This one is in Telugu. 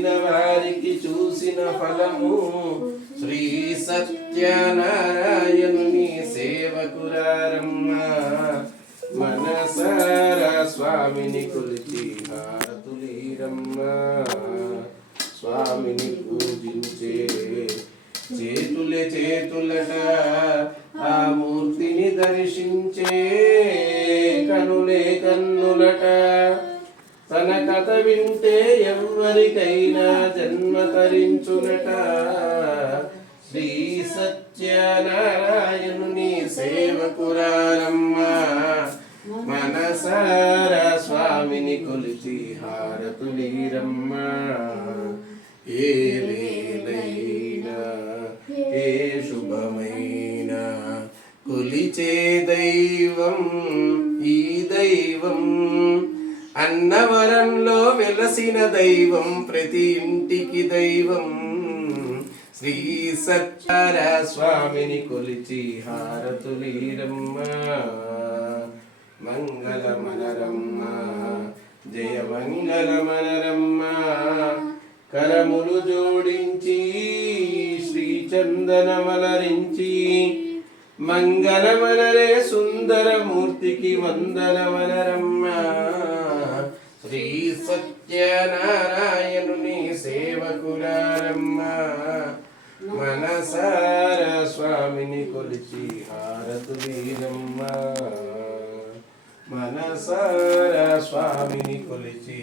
వారికి చూసిన ఫలము శ్రీ సత్యనారాయణుని సేవకురారమ్మ మనసారా స్వామిని కొలిచి హారతులీరమ్మ స్వామిని పూజించే చేతులే చేతులట ఆ మూర్తిని దర్శించే కనులే కన్నులట తన కథ వింటే ఎవరికైనా జన్మ తరించునట శ్రీ సత్యనారాయణుని సేవకురారమ్మ మనసారా స్వామిని కొలిచి హారతులీరమ్మ ఏ వేళైనా ఏ శుభమైనా కొలిచే దైవం ఈ దైవం అన్నవరంలో వెలసిన దైవం ప్రతి ఇంటికి దైవం శ్రీ సత్యార స్వామిని కొలిచి హారతులీరమ్మ మంగళమనరమ్మ జయ మంగళమనరమ్మ కరములు జోడించి శ్రీ చందనమలరించి మంగళమనరే సుందర మూర్తికి వందనమనరమ్మ శ్రీ సత్యనారాయణుని సేవకురారమ్మ మనసారా స్వామిని కొలిచి హారతులీరమ్మ మనసారా స్వామిని కొలిచి